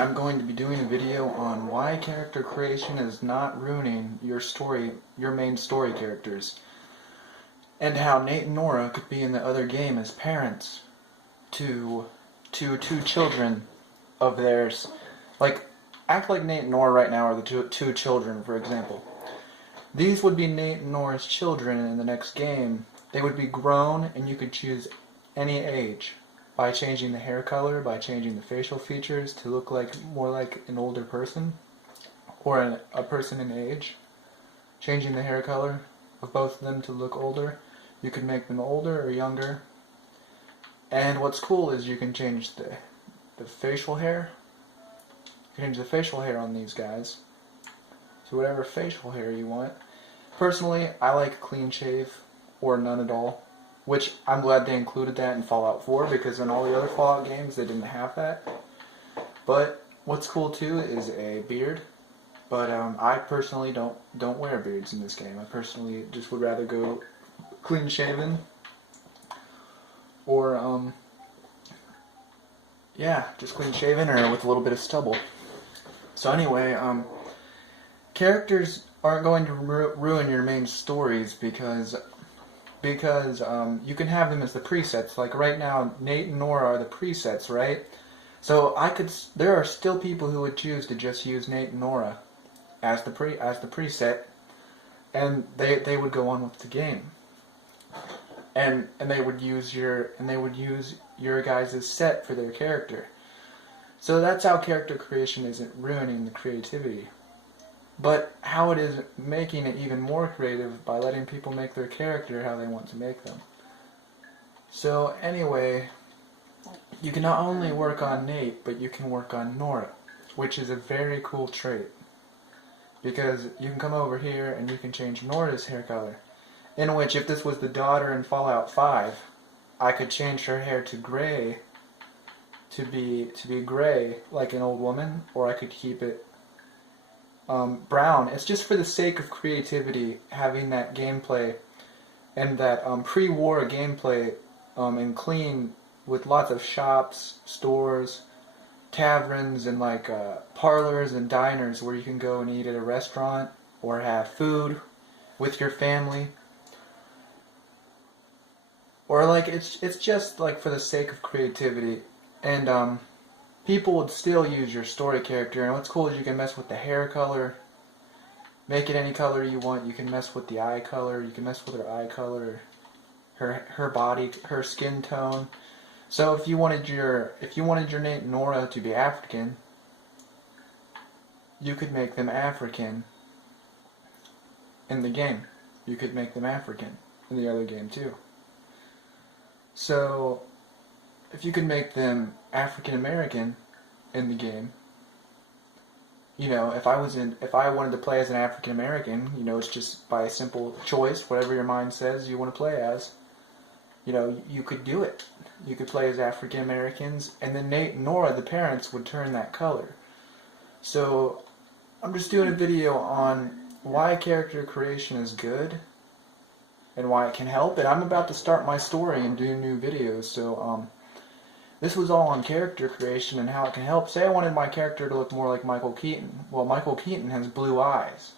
I'm going to be doing a video on why character creation is not ruining your story, your main story characters, and how Nate and Nora could be in the other game as parents to two children of theirs. Like, act like Nate and Nora right now are the two children, for example. These would be Nate and Nora's children in the next game. They would be grown, and you could choose any age by changing the hair color, by changing the facial features to look like more like an older person or a person in age. Changing the hair color of both of them to look older. You could make them older or younger. And what's cool is you can change the facial hair. You can change the facial hair on these guys to whatever facial hair you want. Personally, I like clean shave or none at all, which I'm glad they included that in Fallout 4 because in all the other Fallout games they didn't have that. But what's cool too is a beard. But I personally don't wear beards in this game. I personally just would rather go clean shaven or yeah, just clean shaven or with a little bit of stubble. So anyway, characters aren't going to ruin your main stories because you can have them as the presets. Like right now, Nate and Nora are the presets, right? So there are still people who would choose to just use Nate and Nora as the preset, and they would go on with the game, and they would use your guys' set for their character. So that's how character creation isn't ruining the creativity. But how it is making it even more creative by letting people make their character how they want to make them. So anyway, you can not only work on Nate, but you can work on Nora, which is a very cool trait. Because you can come over here and you can change Nora's hair color. In which, if this was the daughter in Fallout 5, I could change her hair to gray, to be gray like an old woman, or I could keep it brown. It's just for the sake of creativity, having that gameplay and that pre-war gameplay and clean with lots of shops, stores, taverns, and like parlors and diners where you can go and eat at a restaurant or have food with your family. Or like it's just like for the sake of creativity, and people would still use your story character. And what's cool is you can mess with the hair color, make it any color you want. You can mess with the eye color. You can mess with her eye color, her body, her skin tone. So if you wanted your Nate and Nora to be African, you could make them African in the game. You could make them African in the other game too. So if you could make them African American in the game, you know, if I wanted to play as an African American, you know, it's just by a simple choice, whatever your mind says you want to play as, you know, you could do it. You could play as African Americans, and then Nate and Nora, the parents, would turn that color. So I'm just doing a video on why character creation is good and why it can help, and I'm about to start my story and do new videos, so this was all on character creation and how it can help. Say I wanted my character to look more like Michael Keaton. Well, Michael Keaton has blue eyes.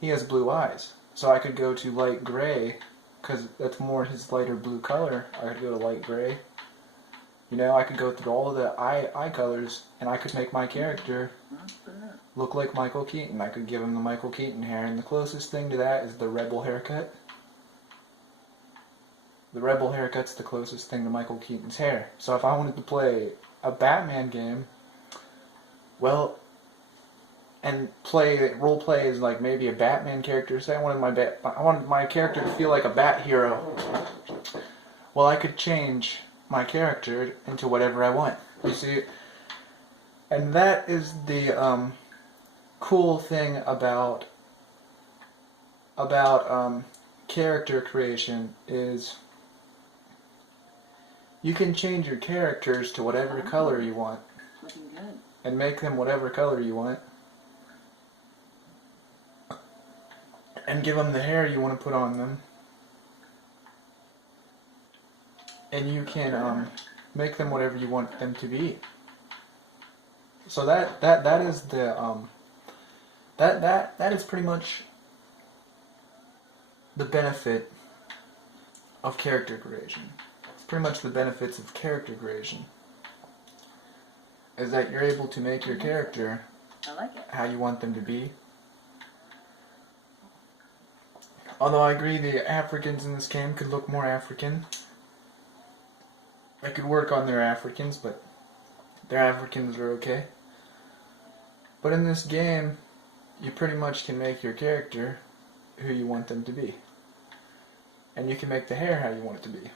He has blue eyes. So I could go to light gray, because that's more his lighter blue color. I could go to light gray. You know, I could go through all of the eye colors, and I could make my character look like Michael Keaton. I could give him the Michael Keaton hair, and the closest thing to that is the Rebel haircut. The Rebel haircut's the closest thing to Michael Keaton's hair. So if I wanted to play a Batman game, well, and role play as like maybe a Batman character. Say I wanted my character to feel like a Bat hero. Well, I could change my character into whatever I want. You see, and that is the cool thing about character creation is you can change your characters to whatever color you want and make them whatever color you want and give them the hair you want to put on them, and you can make them whatever you want them to be. So that is the that is pretty much the benefit of character creation. It's pretty much the benefits of character creation. Is that you're able to make your character I like it. how you want them to be. Although I agree the Africans in this game could look more African. I could work on their Africans, but their Africans are okay. But in this game, you pretty much can make your character who you want them to be. And you can make the hair how you want it to be.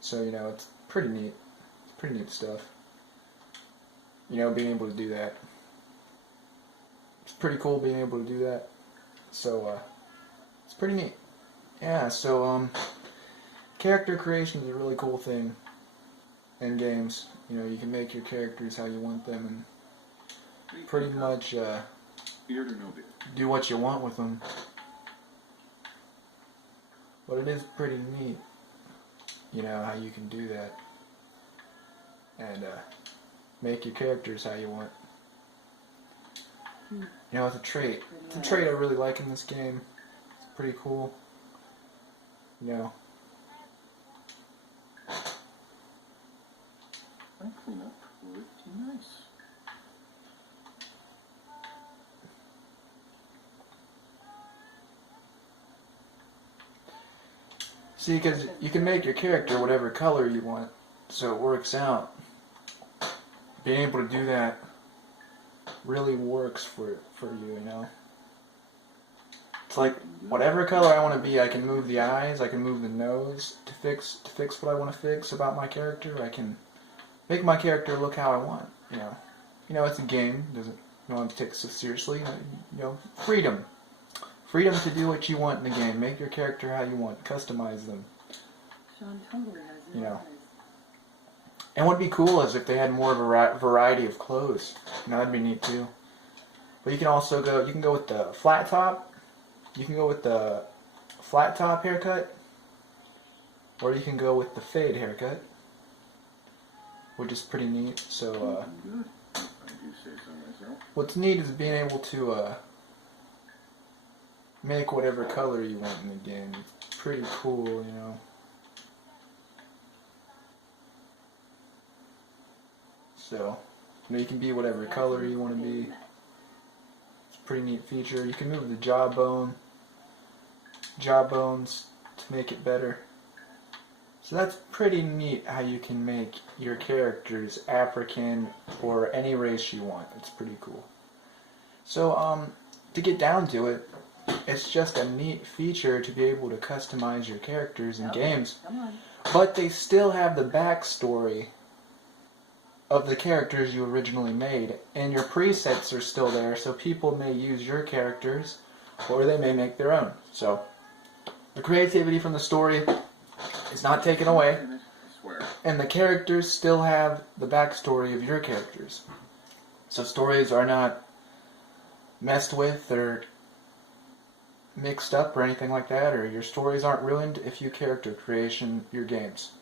So, you know, it's pretty neat. It's pretty neat stuff. You know, being able to do that. It's pretty cool being able to do that. So, it's pretty neat. Yeah, so, character creation is a really cool thing in games. You know, you can make your characters how you want them and pretty much, Beard or no beard? do what you want with them. But it is pretty neat, you know, how you can do that. And, make your characters how you want. You know, it's a trait. It's a trait I really like in this game. It's pretty cool. You know. That clean up pretty nice. See, because you can make your character whatever color you want, so it works out. Being able to do that really works for you, you know. It's like whatever color I want to be, I can move the eyes, I can move the nose to fix what I want to fix about my character. I can make my character look how I want, you know. You know, it's a game. Doesn't you don't have to take it so seriously. You know, freedom. Freedom to do what you want in the game. Make your character how you want. Customize them. Sean totally knows it. You know. And what'd be cool is if they had more of a variety of clothes. You know, that'd be neat too. But you can also go. You can go with the flat top. You can go with the flat top haircut, or you can go with the fade haircut, which is pretty neat. So, Good. If I do say so myself. what's neat is being able to make whatever color you want in the game. It's pretty cool, you know. So, you know, you can be whatever color you want to be. It's a pretty neat feature. You can move the jawbones to make it better. So that's pretty neat how you can make your characters African or any race you want. It's pretty cool. So, to get down to it, it's just a neat feature to be able to customize your characters in games. Come on. But they still have the backstory of the characters you originally made. And your presets are still there, so people may use your characters, or they may make their own. So, the creativity from the story is not taken away, I swear. and the characters still have the backstory of your characters. So stories are not messed with or mixed up or anything like that, or your stories aren't ruined if you character creation your games.